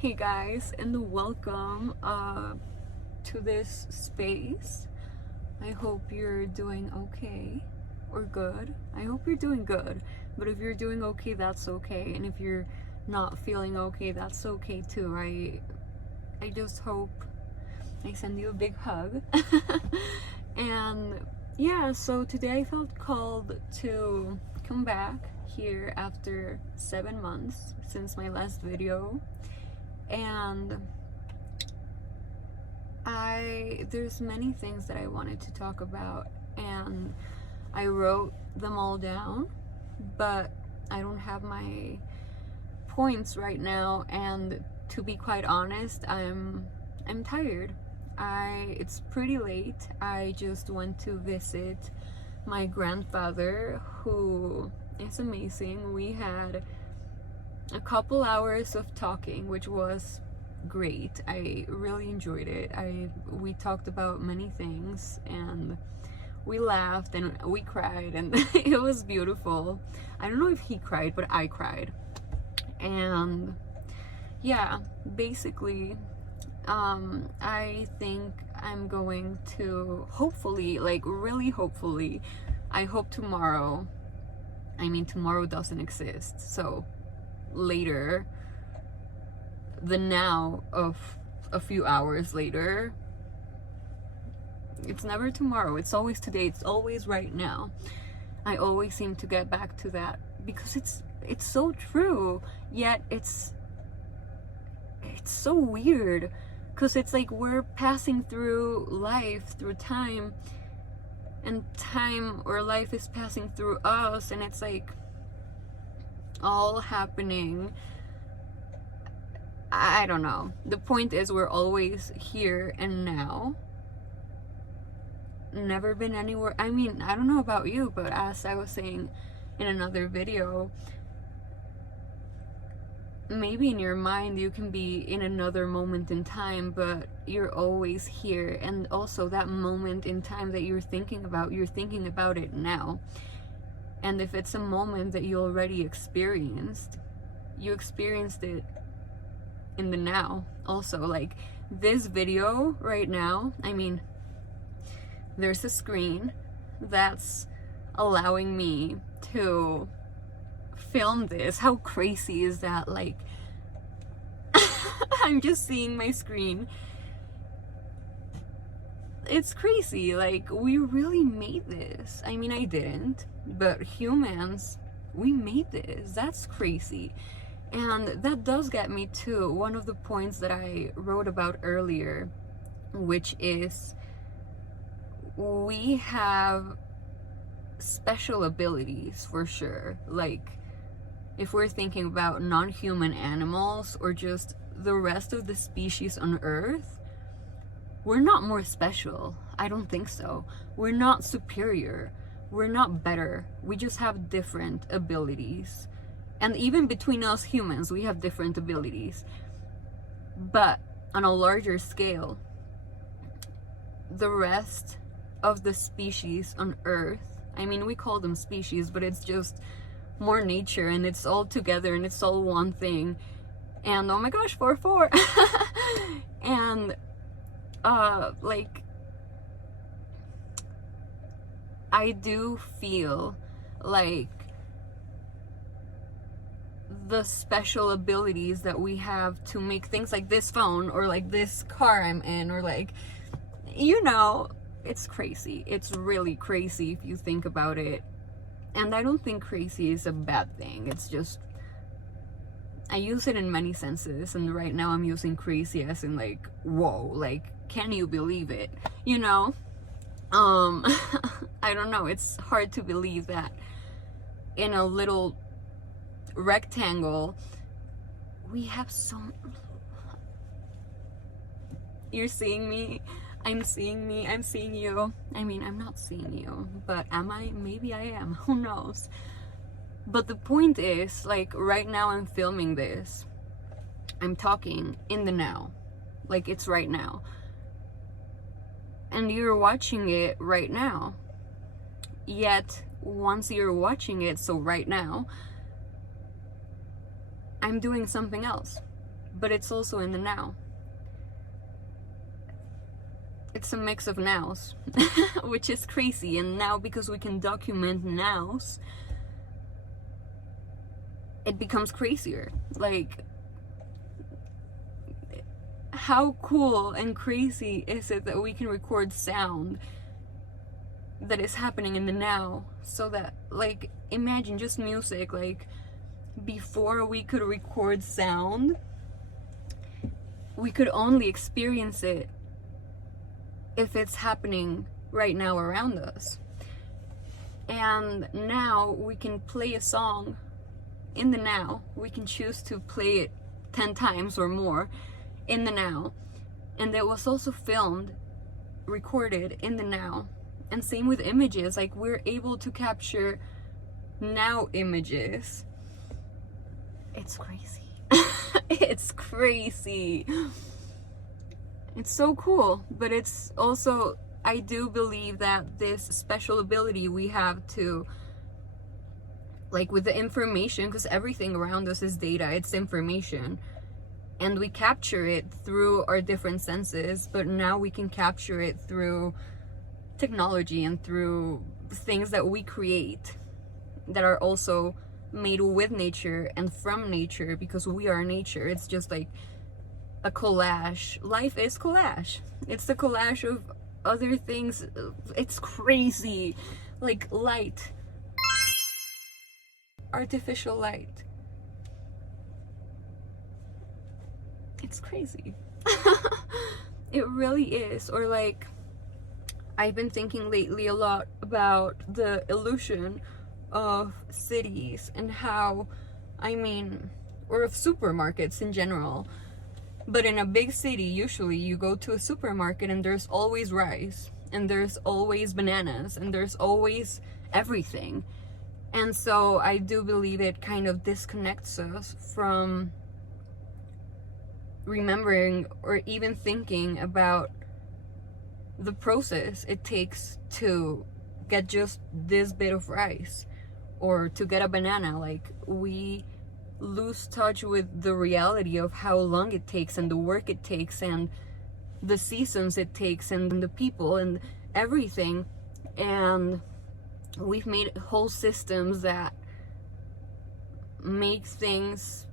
Hey guys, and welcome to this space. I hope you're doing okay or good. I hope you're doing good, but if you're doing okay, that's okay, and if you're not feeling okay, that's okay too. I just hope I send you a big hug. And yeah, so today I felt called to come back here after 7 months since my last video. And there's many things that I wanted to talk about, and I wrote them all down, but I don't have my points right now, and to be quite honest, I'm tired. It's pretty late. I just went to visit my grandfather, who is amazing. We had a couple hours of talking, which was great. I really enjoyed it. We talked about many things, and we laughed and we cried, and it was beautiful. I don't know if he cried, but I cried. And yeah, basically I think I'm going to hopefully, like really hopefully, I hope tomorrow doesn't exist, so later, the now of a few hours later, it's never tomorrow, it's always today, it's always right now. I always seem to get back to that because it's so true, yet it's so weird, because it's like we're passing through life, through time, and time or life is passing through us, and it's like all happening. I don't know. The point is, we're always here and now. Never been anywhere. I mean, I don't know about you, but as I was saying in another video, maybe in your mind you can be in another moment in time, but you're always here. And also that moment in time that you're thinking about it now. And if it's a moment that you already experienced, you experienced it in the now also. Like this video right now, I mean, there's a screen that's allowing me to film this. How crazy is that? Like, I'm just seeing my screen. It's crazy. Like, we really made this. I mean, I didn't, but humans, we made this. That's crazy. And that does get me to one of the points that I wrote about earlier, which is we have special abilities for sure. Like, if we're thinking about non-human animals or just the rest of the species on Earth, we're not more special. I don't think so. We're not superior. We're not better. We just have different abilities. And even between us humans, we have different abilities. But on a larger scale, the rest of the species on Earth, I mean, we call them species, but it's just more nature, and it's all together, and it's all one thing. And oh my gosh, 4-4. And like, I do feel like the special abilities that we have to make things like this phone, or like this car I'm in, or like, you know, it's crazy. It's really crazy if you think about it. And I don't think crazy is a bad thing. It's just, I use it in many senses, and right now I'm using crazy as in like, whoa, like, can you believe it? You know? I don't know, it's hard to believe that in a little rectangle we have so, you're seeing me, I'm seeing me, I'm seeing you. I mean, I'm not seeing you, but am I? Maybe I am, who knows? But the point is, like, right now I'm filming this, I'm talking in the now, like it's right now, and you're watching it right now. Yet once you're watching it, so right now, I'm doing something else. but it's also in the now. It's a mix of nows, which is crazy. And now, because we can document nows, it becomes crazier. Like, how cool and crazy is it that we can record sound that is happening in the now? So that, like, imagine just music. Like, before we could record sound, we could only experience it if it's happening right now around us. And now we can play a song in the now. We can choose to play it 10 times or more in the now. And it was also filmed, recorded in the now. And same with images. Like, we're able to capture now images. It's crazy. It's crazy. It's so cool. But it's also, I do believe that this special ability we have to, like, with the information, because everything around us is data, it's information, and we capture it through our different senses, but now we can capture it through technology and through things that we create that are also made with nature and from nature, because we are nature. It's just like a collage. Life is collage. It's the collage of other things. It's crazy. Like light, artificial light. It's crazy. It really is. Or like, I've been thinking lately a lot about the illusion of cities and how, I mean, or of supermarkets in general. But in a big city, usually you go to a supermarket and there's always rice, and there's always bananas, and there's always everything. And so I do believe it kind of disconnects us from remembering or even thinking about the process it takes to get just this bit of rice or to get a banana. Like, we lose touch with the reality of how long it takes and the work it takes and the seasons it takes and the people and everything. And we've made whole systems that make things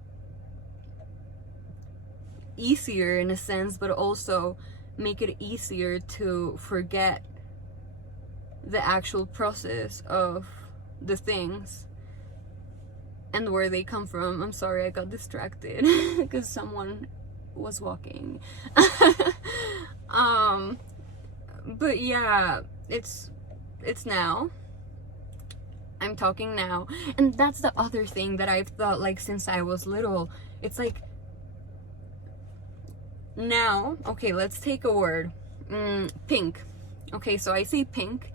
easier in a sense, but also make it easier to forget the actual process of the things and where they come from. I'm sorry, I got distracted because someone was walking. But yeah, it's now. I'm talking now. And that's the other thing that I've thought, like, since I was little. It's like, now, okay, let's take a word. Pink. Okay, so I say pink,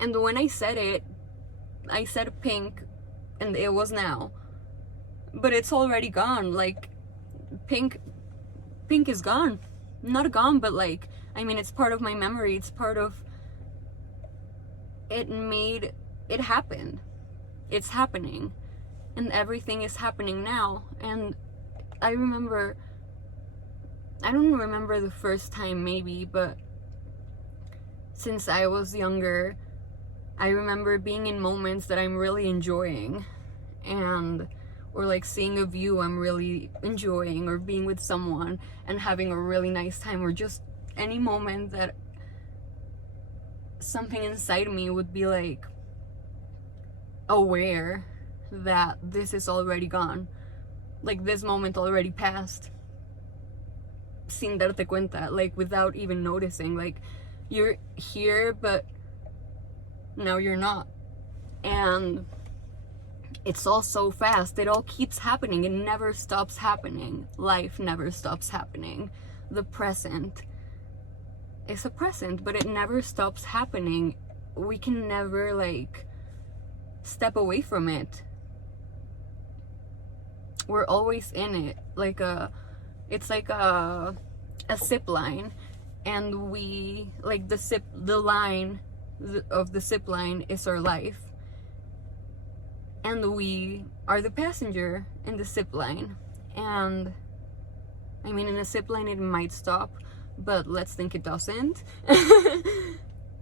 and when I said it, I said pink, and it was now. But it's already gone. Like, pink is gone. Not gone, but like, I mean, it's part of my memory. It's part of, it happened. It's happening. And everything is happening now. And I don't remember the first time maybe, but since I was younger, I remember being in moments that I'm really enjoying, or like seeing a view I'm really enjoying, or being with someone and having a really nice time, or just any moment that something inside me would be like aware that this is already gone, like this moment already passed, sin darte cuenta, like without even noticing. Like, you're here but now you're not, and it's all so fast. It all keeps happening. It never stops happening. Life never stops happening. The present is a present, but it never stops happening. We can never like step away from it. We're always in it. It's like a zip line, and we, like, the line of the zip line is our life, and we are the passenger in the zip line. And I mean, in a zip line it might stop, but let's think it doesn't.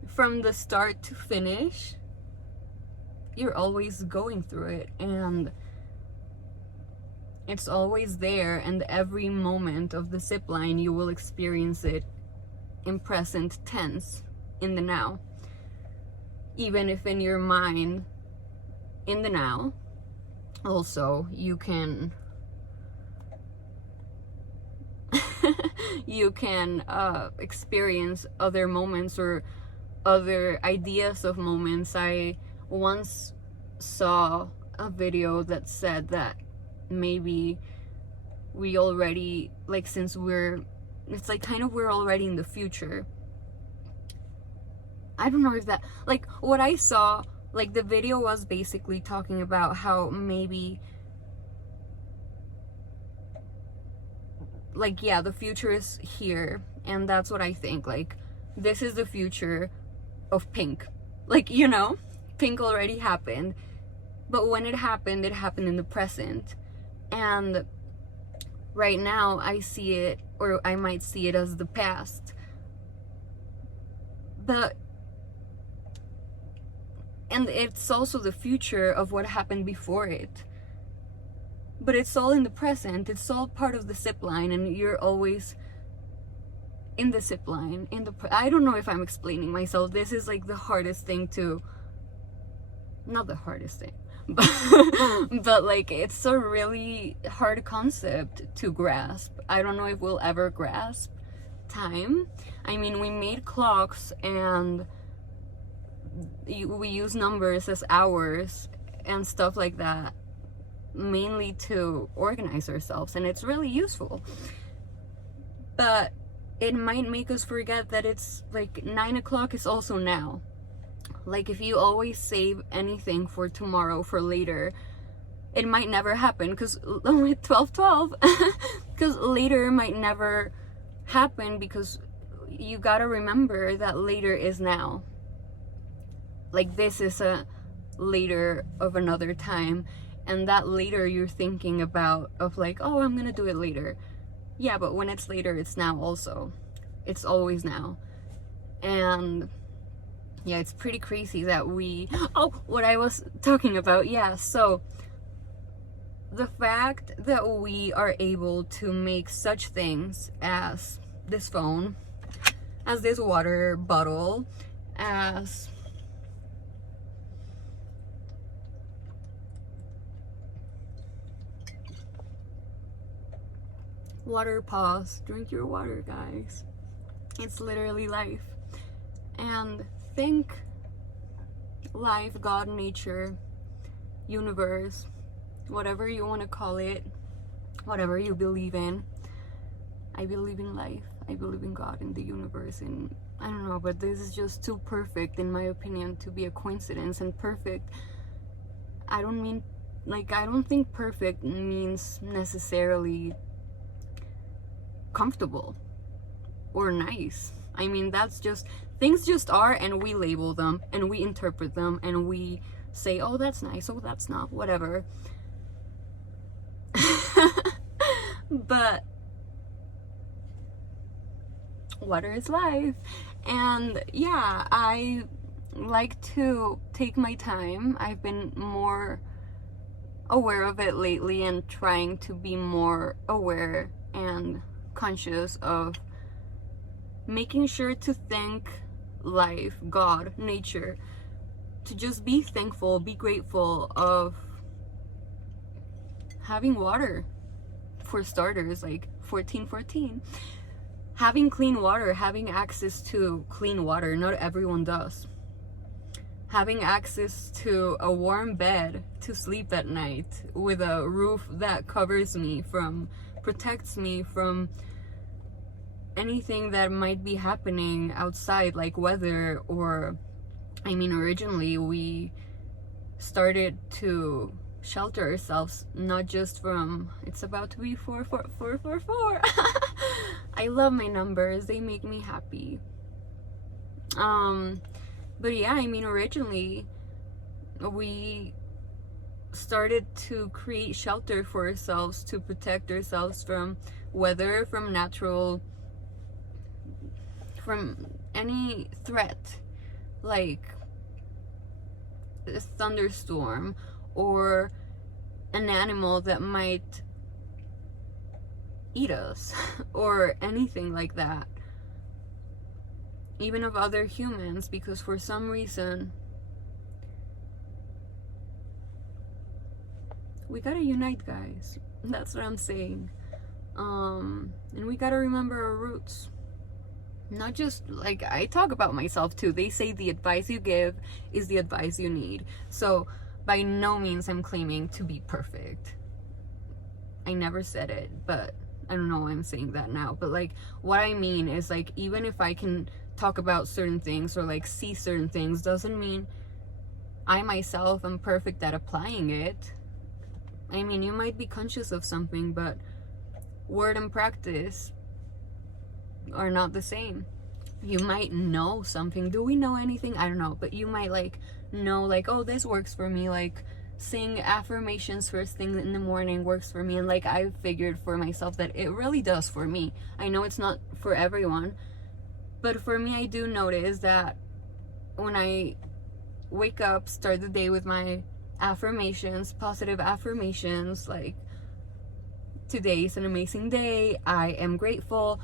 From the start to finish, you're always going through it, and it's always there, and every moment of the zip line you will experience it in present tense, in the now. Even if in your mind, in the now, also you can you can experience other moments or other ideas of moments. I once saw a video that said that maybe we already, like, since it's like kind of we're already in the future. I don't know if that, like, what I saw, like, the video was basically talking about how maybe, like, yeah, the future is here, and that's what I think. Like, this is the future of pink. Like, you know, pink already happened, but when it happened in the present. And right now I see it, or I might see it as the past. And it's also the future of what happened before it. But it's all in the present. It's all part of the zip line, and you're always in the zip line. I don't know if I'm explaining myself. This is like the hardest thing to, not the hardest thing, but like, it's a really hard concept to grasp. I don't know if we'll ever grasp time. I mean, we made clocks, and we use numbers as hours and stuff like that, mainly to organize ourselves, and it's really useful. But it might make us forget that it's like 9 o'clock is also now. Like, if you always save anything for tomorrow, for later, it might never happen, because 12:12 because later might never happen, because you gotta remember that later is now. Like, this is a later of another time, and that later you're thinking about, of like, oh, I'm gonna do it later. Yeah, but when it's later, it's now also. It's always now. And yeah, it's pretty crazy that what I was talking about, yeah, so the fact that we are able to make such things as this phone, as this water bottle, as water, pause, drink your water, guys. It's literally life. And think life, God, nature, universe, whatever you want to call it, whatever you believe in. I believe in life, I believe in God, in the universe, and I don't know, but this is just too perfect, in my opinion, to be a coincidence. And perfect, I don't mean, like, I don't think perfect means necessarily comfortable or nice. I mean, that's just, things just are, and we label them, and we interpret them, and we say, oh, that's nice, oh, that's not, whatever. But water is life. And yeah, I like to take my time. I've been more aware of it lately, and trying to be more aware and conscious of making sure to thank life, God, nature, to just be thankful, be grateful of having water, for starters, like 1414. Having clean water, having access to clean water, not everyone does. Having access to a warm bed to sleep at night, with a roof that covers me protects me from anything that might be happening outside, like weather, or, I mean, originally we started to shelter ourselves, not just from, it's about to be 44444. I love my numbers, they make me happy. But yeah, I mean, originally we started to create shelter for ourselves, to protect ourselves from whether from any threat, like a thunderstorm or an animal that might eat us or anything like that, even of other humans, because for some reason we gotta unite, guys. That's what I'm saying. And we gotta remember our roots. Not just, like, I talk about myself too. They say the advice you give is the advice you need. So by no means I'm claiming to be perfect. I never said it, but I don't know why I'm saying that now. But like, what I mean is, like, even if I can talk about certain things or like see certain things, doesn't mean I myself am perfect at applying it. I mean, you might be conscious of something, but word and practice are not the same. You might know something. Do we know anything? I don't know. But you might like know, like, oh, this works for me. Like, saying affirmations first thing in the morning works for me. And like, I figured for myself that it really does for me. I know it's not for everyone, but for me, I do notice that when I wake up, start the day with my affirmations, positive affirmations, like, today is an amazing day, I am grateful.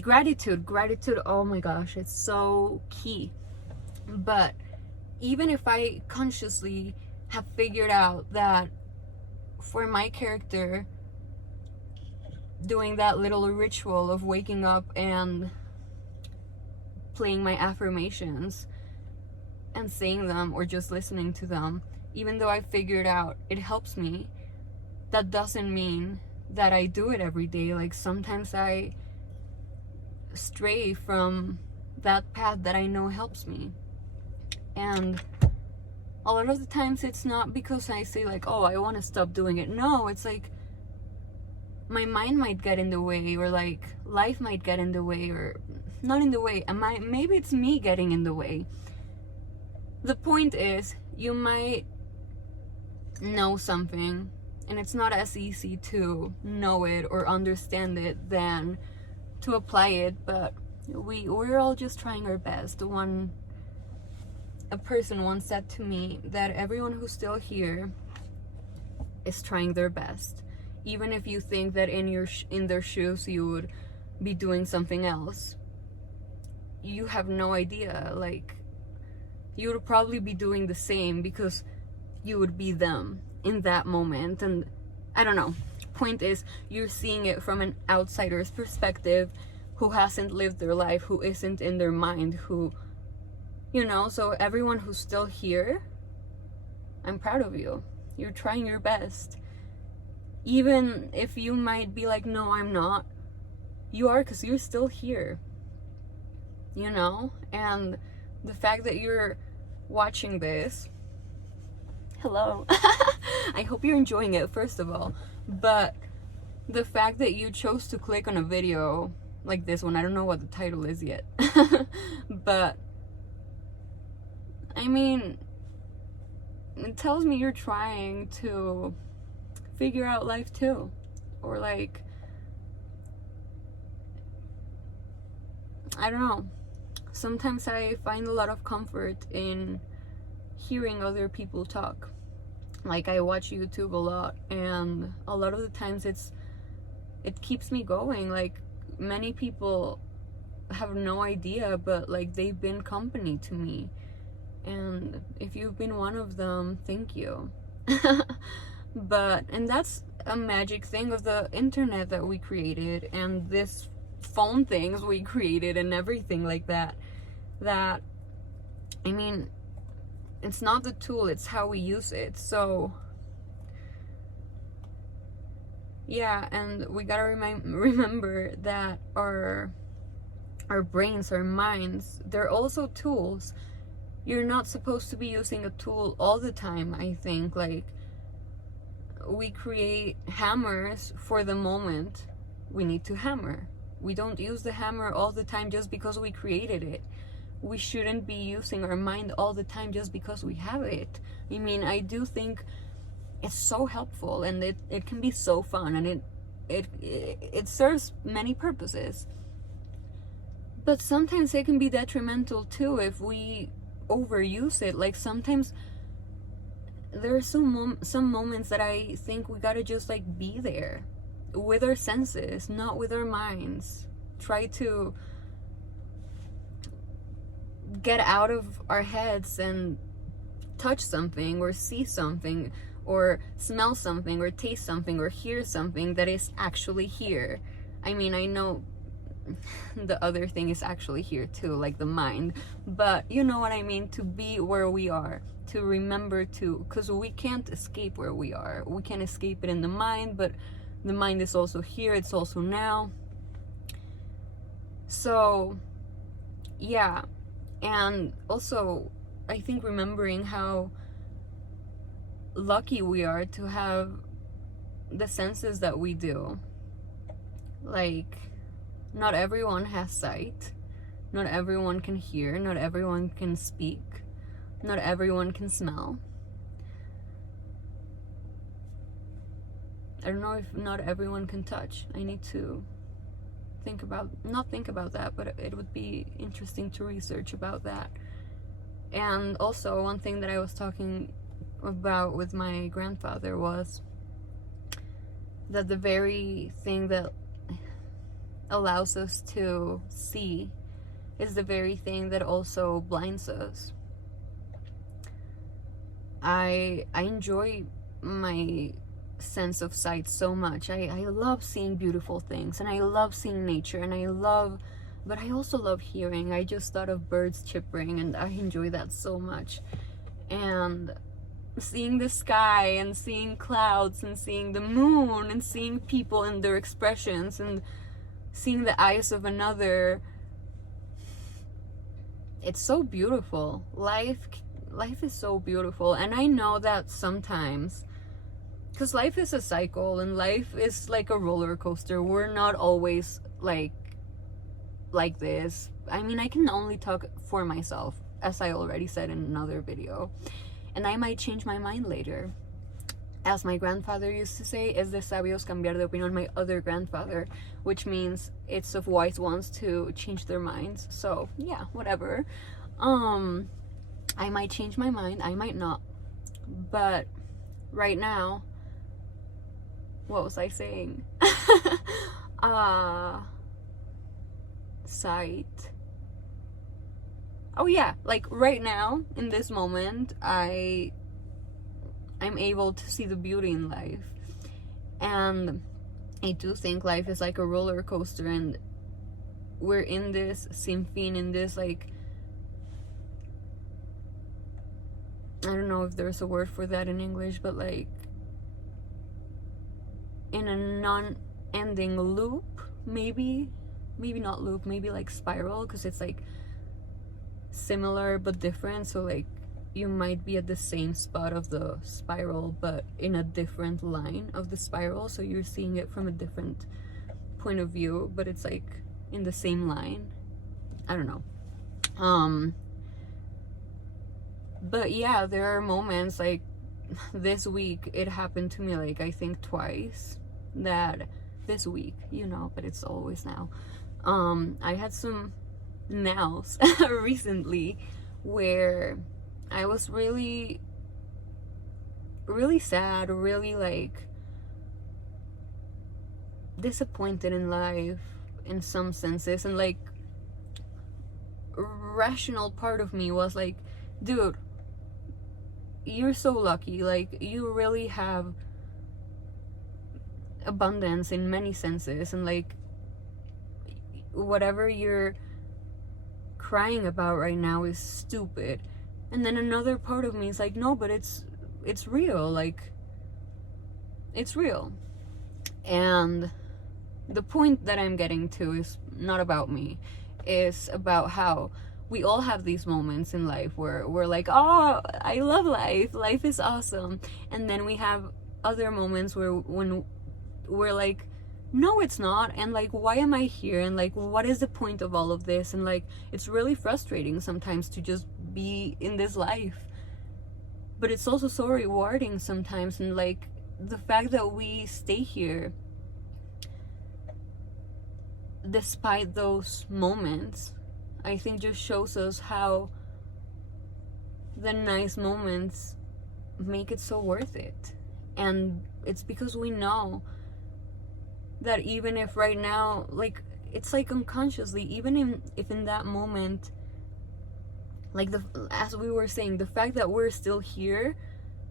Gratitude, oh my gosh, it's so key. But even if I consciously have figured out that for my character, doing that little ritual of waking up and playing my affirmations and saying them or just listening to them, even though I figured out it helps me, that doesn't mean that I do it every day. Like, sometimes I stray from that path that I know helps me. And a lot of the times it's not because I say like, oh, I want to stop doing it. No, it's like my mind might get in the way, or like life might get in the way, or not in the way. Maybe it's me getting in the way. The point is, you might know something and it's not as easy to know it or understand it than to apply it, but we're all just trying our best. A person once said to me that everyone who's still here is trying their best, even if you think that in their shoes you would be doing something else. You have no idea. Like, you would probably be doing the same because you would be them in that moment. And I don't know. Point is, you're seeing it from an outsider's perspective, who hasn't lived their life, who isn't in their mind, who, you know. So everyone who's still here, I'm proud of you. You're trying your best. Even if you might be like, no, I'm not, you are, because you're still here, you know. And the fact that you're watching this, hello. I hope you're enjoying it, first of all. But the fact that you chose to click on a video like this one, I don't know what the title is yet, but I mean, it tells me you're trying to figure out life too. Or like, I don't know, sometimes I find a lot of comfort in hearing other people talk. Like, I watch YouTube a lot, and a lot of the times it keeps me going. Like, many people have no idea, but like, they've been company to me. And if you've been one of them, thank you. And that's a magic thing of the internet that we created, and this phone things we created, and everything like that. That, I mean, it's not the tool, it's how we use it. So yeah, and we gotta remember that our brains, our minds, they're also tools. You're not supposed to be using a tool all the time, I think. Like, we create hammers for the moment we need to hammer. We don't use the hammer all the time just because we created it. We shouldn't be using our mind all the time just because we have it. I mean, I do think it's so helpful, and it can be so fun, and it serves many purposes, but sometimes it can be detrimental too if we overuse it. Like sometimes there are some moments that I think we gotta just like be there with our senses, not with our minds. Try to get out of our heads and touch something or see something or smell something or taste something or hear something that is actually here. I mean, I know the other thing is actually here too, like the mind, but you know what I mean, to be where we are, to remember to, because we can't escape where we are. We can escape it in the mind, but the mind is also here, it's also now. So yeah, and also I think remembering how lucky we are to have the senses that we do. Like, not everyone has sight, not everyone can hear, not everyone can speak, not everyone can smell. I don't know if not everyone can touch. I need to not think about that, but it would be interesting to research about that. And also, one thing that I was talking about with my grandfather was that the very thing that allows us to see is the very thing that also blinds us. I enjoy my sense of sight so much. I love seeing beautiful things, and I love seeing nature, and but I also love hearing. I just thought of birds chirping, and I enjoy that so much. And seeing the sky, and seeing clouds, and seeing the moon, and seeing people and their expressions, and seeing the eyes of another. It's so beautiful. Life is so beautiful. And I know that sometimes, because life is a cycle and life is like a roller coaster, we're not always like this. I mean, I can only talk for myself, as I already said in another video, and I might change my mind later. As my grandfather used to say, es de sabios cambiar de opinión, my other grandfather, which means it's of wise ones to change their minds. So yeah, whatever. I might change my mind, I might not, but right now, what was I saying? Sight. Oh yeah, like right now, in this moment, I'm able to see the beauty in life. And I do think life is like a roller coaster, and we're in this sinfín, in this like, I don't know if there's a word for that in English, but like in a non-ending loop, maybe not loop, maybe like spiral, because it's like similar but different. So like you might be at the same spot of the spiral but in a different line of the spiral, so you're seeing it from a different point of view, but it's like in the same line. I don't know. But yeah, there are moments like this week, it happened to me like I think twice, that this week, you know, but it's always now. I had some nows recently where I was really sad, really like disappointed in life in some senses, and like rational part of me was like, dude, you're so lucky, like you really have abundance in many senses, and like whatever you're crying about right now is stupid. And then another part of me is like, no, but it's real, like it's real. And the point that I'm getting to is not about me, it's about how we all have these moments in life where we're like, oh, I love life is awesome. And then we have other moments when we're like, no, it's not, and like, why am I here, and like, what is the point of all of this? And like, it's really frustrating sometimes to just be in this life, but it's also so rewarding sometimes. And like, the fact that we stay here despite those moments, I think just shows us how the nice moments make it so worth it. And it's because we know that even if right now, like, it's like unconsciously, even if in that moment, like, as we were saying, the fact that we're still here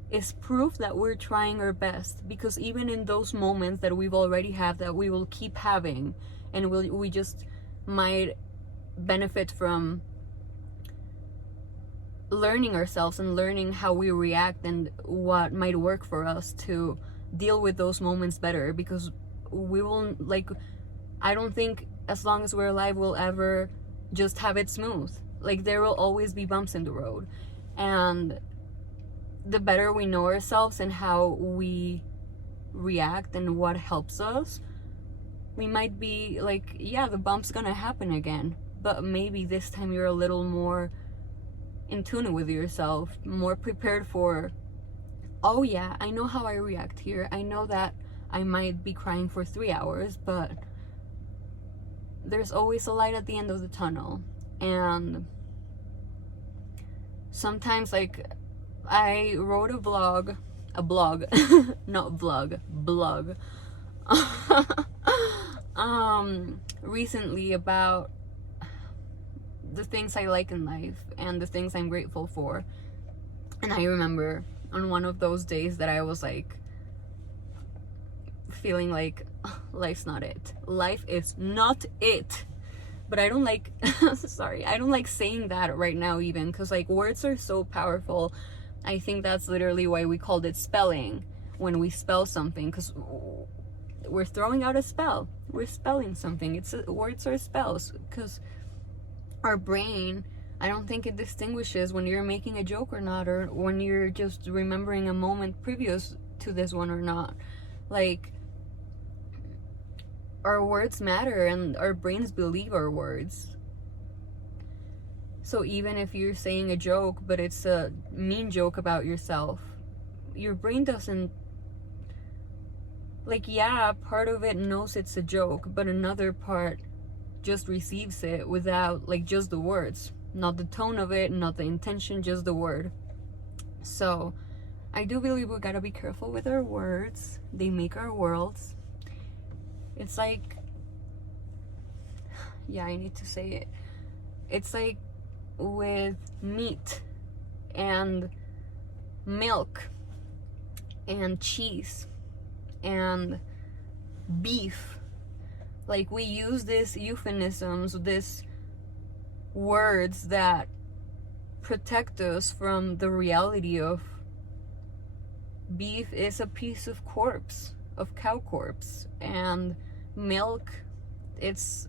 is proof that we're trying our best. Because even in those moments that we've already had, that we will keep having, and we just might benefit from learning ourselves and learning how we react and what might work for us to deal with those moments better. Because we will, like, I don't think as long as we're alive we'll ever just have it smooth. Like, there will always be bumps in the road, and the better we know ourselves and how we react and what helps us, we might be like, yeah, the bump's gonna happen again, but maybe this time you're a little more in tune with yourself, more prepared for, oh yeah, I know how I react here. I know that I might be crying for 3 hours, but there's always a light at the end of the tunnel. And sometimes, like, I wrote a blog, not vlog, blog, recently about the things I like in life and the things I'm grateful for. And I remember on one of those days that I was like feeling like, life's not it. Life is not it. But I don't like, sorry, I don't like saying that right now even, because like words are so powerful. I think that's literally why we called it spelling, when we spell something, because we're throwing out a spell. We're spelling something. Words are spells, because our brain, I don't think it distinguishes when you're making a joke or not, or when you're just remembering a moment previous to this one or not. Like, our words matter, and our brains believe our words. So even if you're saying a joke, but it's a mean joke about yourself, your brain doesn't, like, yeah, part of it knows it's a joke, but another part just receives it without, like, just the words, not the tone of it, not the intention, just the word. So I do believe we gotta be careful with our words. They make our worlds. It's like, yeah, I need to say it. It's like with meat and milk and cheese and beef. Like, we use these euphemisms, these words that protect us from the reality of beef is a piece of corpse, of cow corpse, and milk, it's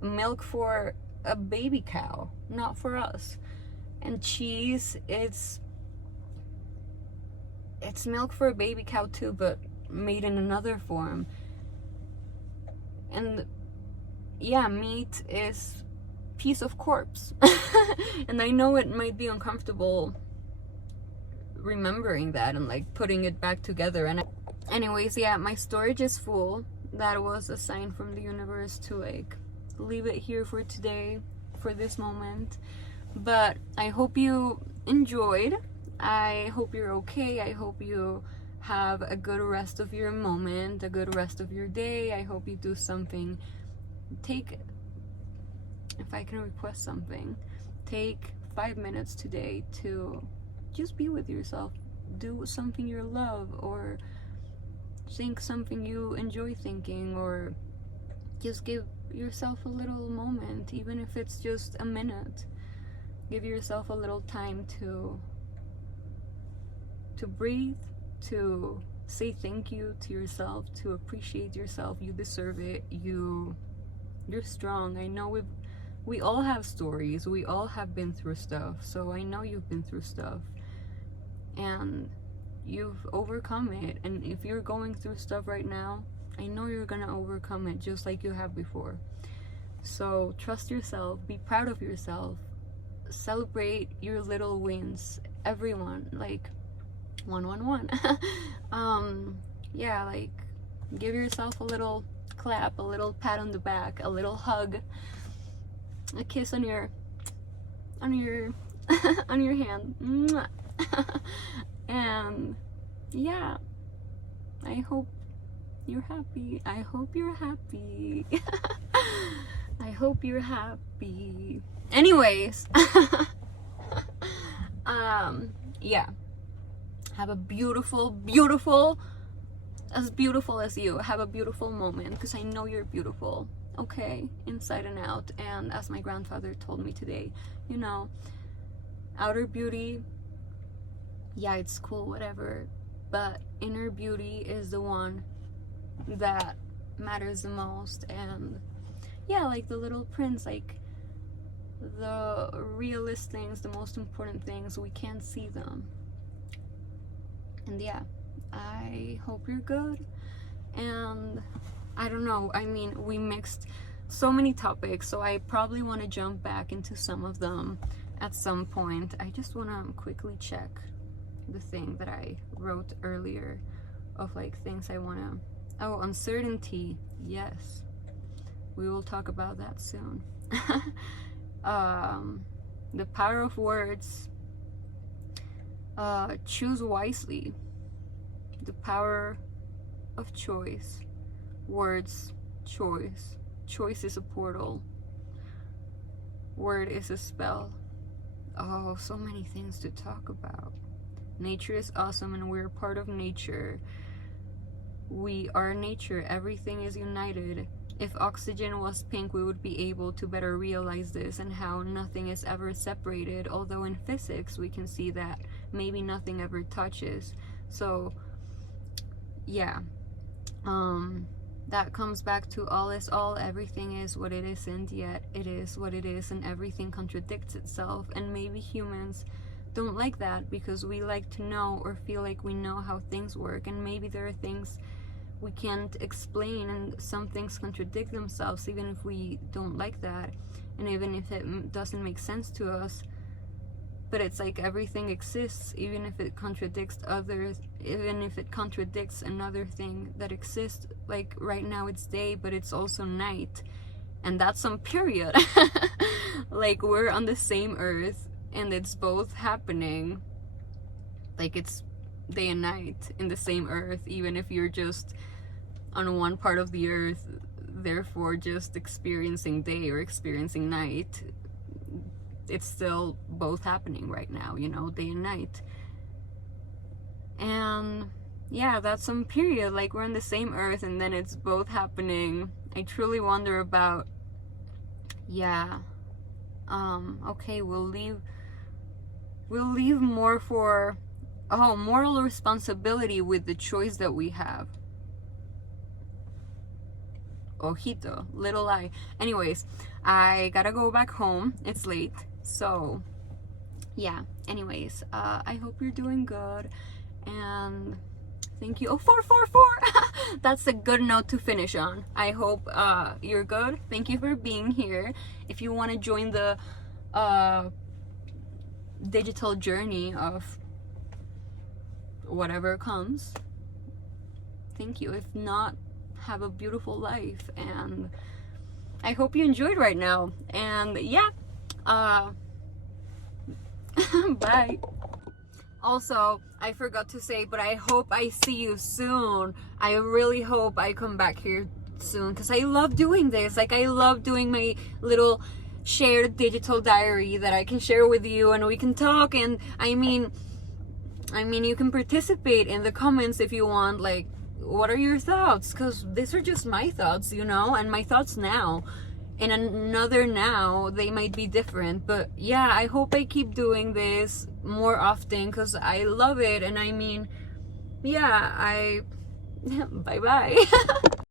milk for a baby cow, not for us. And cheese, it's milk for a baby cow too, but made in another form. And yeah, meat is piece of corpse. And I know it might be uncomfortable remembering that and like putting it back together. And anyways, yeah, my storage is full. That was a sign from the universe to like leave it here for today, for this moment. But I hope you enjoyed. I hope you're okay. I hope you have a good rest of your moment, a good rest of your day. I hope you do something. Take, if I can request something, take 5 minutes today to just be with yourself. Do something you love, or think something you enjoy thinking, or just give yourself a little moment, even if it's just a minute. Give yourself a little time to breathe, to say thank you to yourself, to appreciate yourself. You deserve it. You're strong. I know we all have stories. We all have been through stuff. So I know you've been through stuff and you've overcome it. And if you're going through stuff right now, I know you're gonna overcome it just like you have before. So trust yourself, be proud of yourself, celebrate your little wins. Everyone, like 111. Yeah, like give yourself a little clap, a little pat on the back, a little hug, a kiss on your on your hand. Mwah. And yeah, I hope you're happy. I hope you're happy. I hope you're happy. Anyways, yeah, have a beautiful as you, have a beautiful moment, because I know you're beautiful, okay, inside and out. And as my grandfather told me today, you know, outer beauty, yeah, it's cool, whatever, but inner beauty is the one that matters the most. And yeah, like the little prince, like the realist things, the most important things, we can't see them. And yeah, I hope you're good. And I don't know, I mean, we mixed so many topics, so I probably want to jump back into some of them at some point. I just want to quickly check the thing that I wrote earlier of like things I want to, oh, uncertainty, yes, we will talk about that soon. The power of words, choose wisely, the power of choice, words, choice is a portal, word is a spell. Oh, so many things to talk about. Nature is awesome and we're part of nature. We are nature, everything is united. If oxygen was pink, we would be able to better realize this, and how nothing is ever separated, although in physics we can see that maybe nothing ever touches. So yeah, that comes back to all is all, everything is what it isn't, yet it is what it is, and everything contradicts itself. And maybe humans don't like that because we like to know or feel like we know how things work, and maybe there are things we can't explain, and some things contradict themselves even if we don't like that, and even if it doesn't make sense to us. But it's like everything exists, even if it contradicts others, even if it contradicts another thing that exists. Like right now it's day, but it's also night, and that's some period. Like we're on the same earth and it's both happening, like it's day and night in the same earth, even if you're just on one part of the earth, therefore just experiencing day or experiencing night. It's still both happening right now, you know, day and night. And yeah, that's some period, like we're on the same earth and then it's both happening. I truly wonder about, yeah, okay, we'll leave more for, oh, moral responsibility with the choice that we have. Ojito, little eye. Anyways, I gotta go back home, it's late. So yeah, anyways, I hope you're doing good, and thank you. Oh, 444. That's a good note to finish on. I hope you're good. Thank you for being here. If you want to join the digital journey of whatever comes, thank you. If not, have a beautiful life, and I hope you enjoyed right now. And yeah, bye. Also, I forgot to say, but I hope I see you soon. I really hope I come back here soon, because I love doing this. Like, I love doing my little shared digital diary that I can share with you, and we can talk. And I mean you can participate in the comments if you want, like, what are your thoughts? Because these are just my thoughts, you know, and my thoughts now. In another now, they might be different. But yeah, I hope I keep doing this more often because I love it. And I mean, yeah, bye-bye.